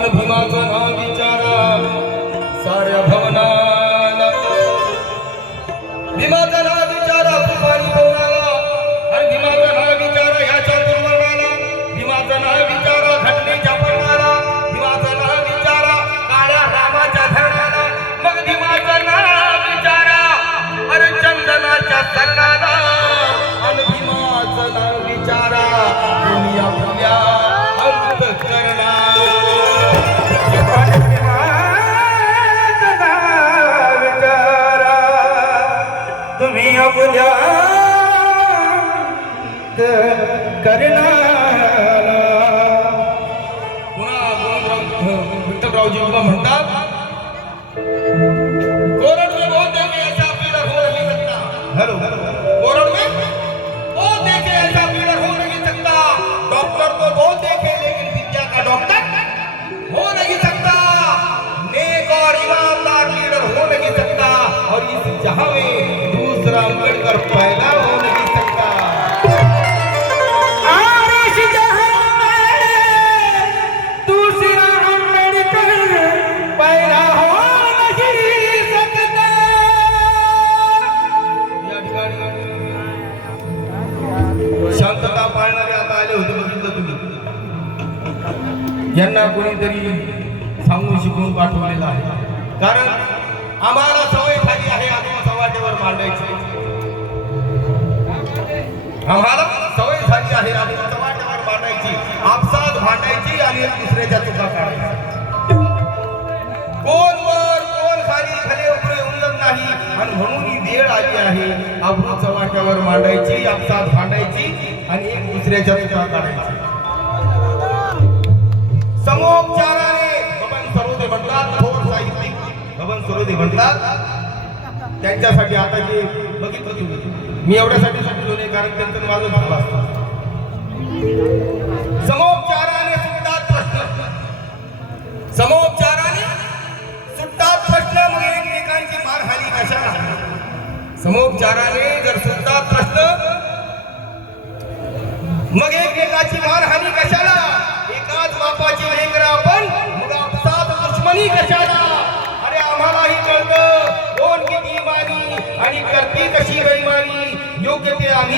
अन भीमाचं नाव બાપુરાવજી ઓલા મંડળ यांना कोणीतरी सांगून शिकून पाठवलेलं आहे. कारण आम्हाला सवय झाली आहे आम्ही मांडायची. आम्हाला सवय झाली आहे आम्ही चव्हाट्यावर मांडायची. आपसात भांडायची आणि एक दुसऱ्याच्या चुका काढायच्या. कोण वर कोण खाली खाली नाही. आणि म्हणून ही वेळ आली आहे. अब्रू चव्हाट्यावर मांडायची आपसात भांडायची आणि एक दुसऱ्याच्या चुका काढायची समोपचाराने बबन सरोदे म्हणतात थोर साहित्यिक बबन सरोदे म्हणतात त्यांच्यासाठी आता जे बघितलं तुम्ही मी एवढ्यासाठी सांगतो नाही कारण त्यांचं माझं झालं असतं.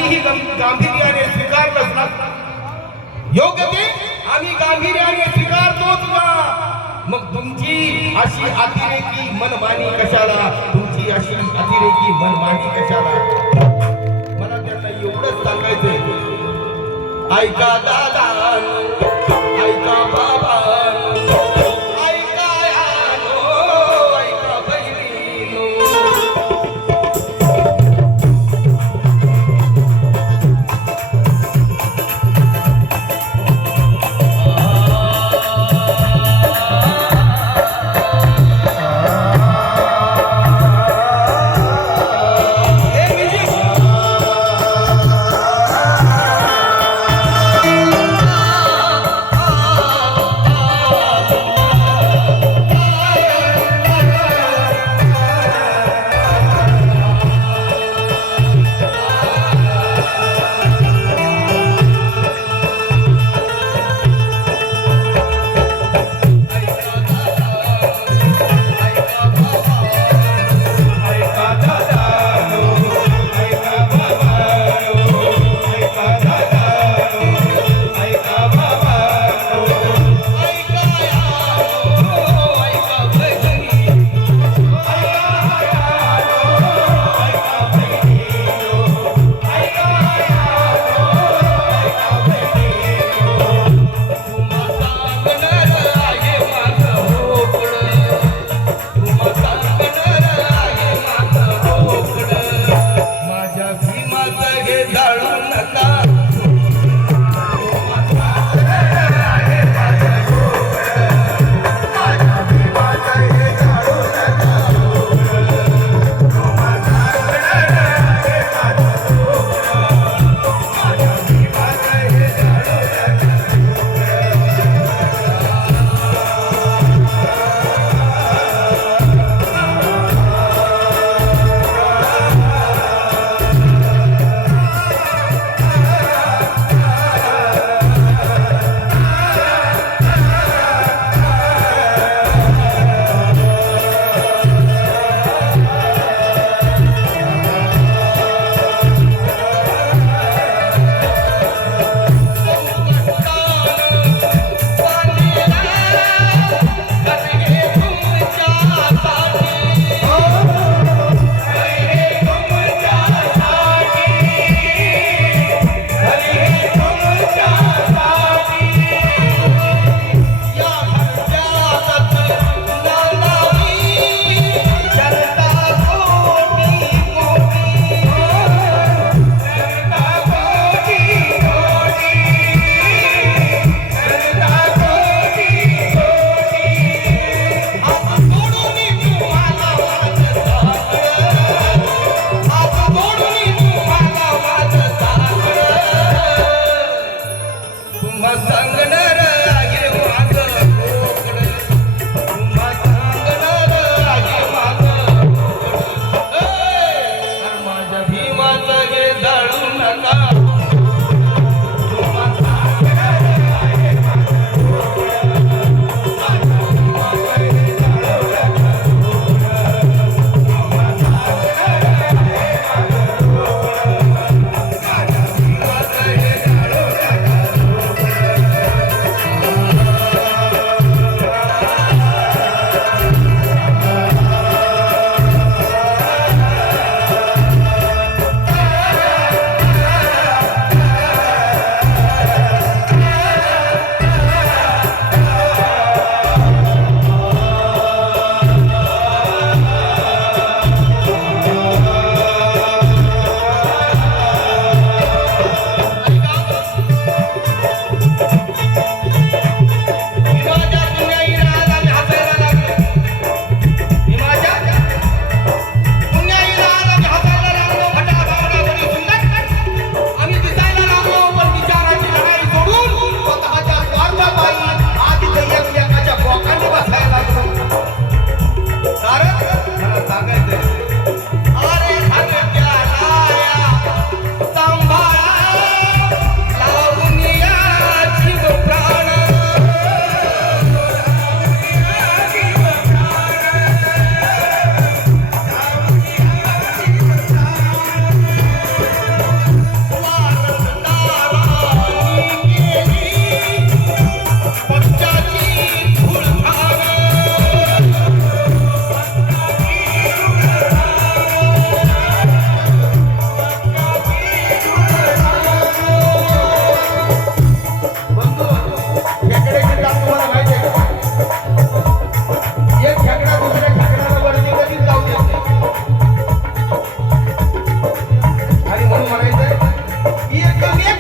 आम्हीही गांभीर्याने स्वीकारलंच ना योग्य ते आम्ही गांभीर्याने स्वीकारतोच ना मग तुमची अशी अतिरेकी मनमानी कशाला? तुमची अशी अतिरेकी मनमानी कशाला? मला त्यांना एवढंच सांगायचंय. ऐका दादा.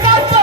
Roberto!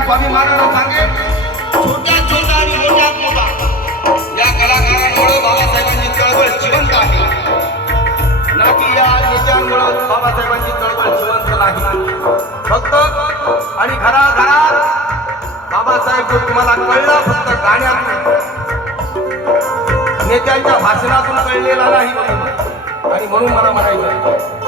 स्वामी महाराज सांगे छोट्या छोट्या आणि मोठ्या मोठा या कलाकारांमुळे बाबासाहेबांची चळवळ जिवंत आहे. ना की या नेत्यांमुळे बाबासाहेबांची चळवळ जिवंत नाही. फक्त आणि घराघरात बाबासाहेब जो तुम्हाला कळला फक्त गाण्यातून नेत्यांच्या भाषणातून कळलेला नाही आणि म्हणून मला म्हणायचं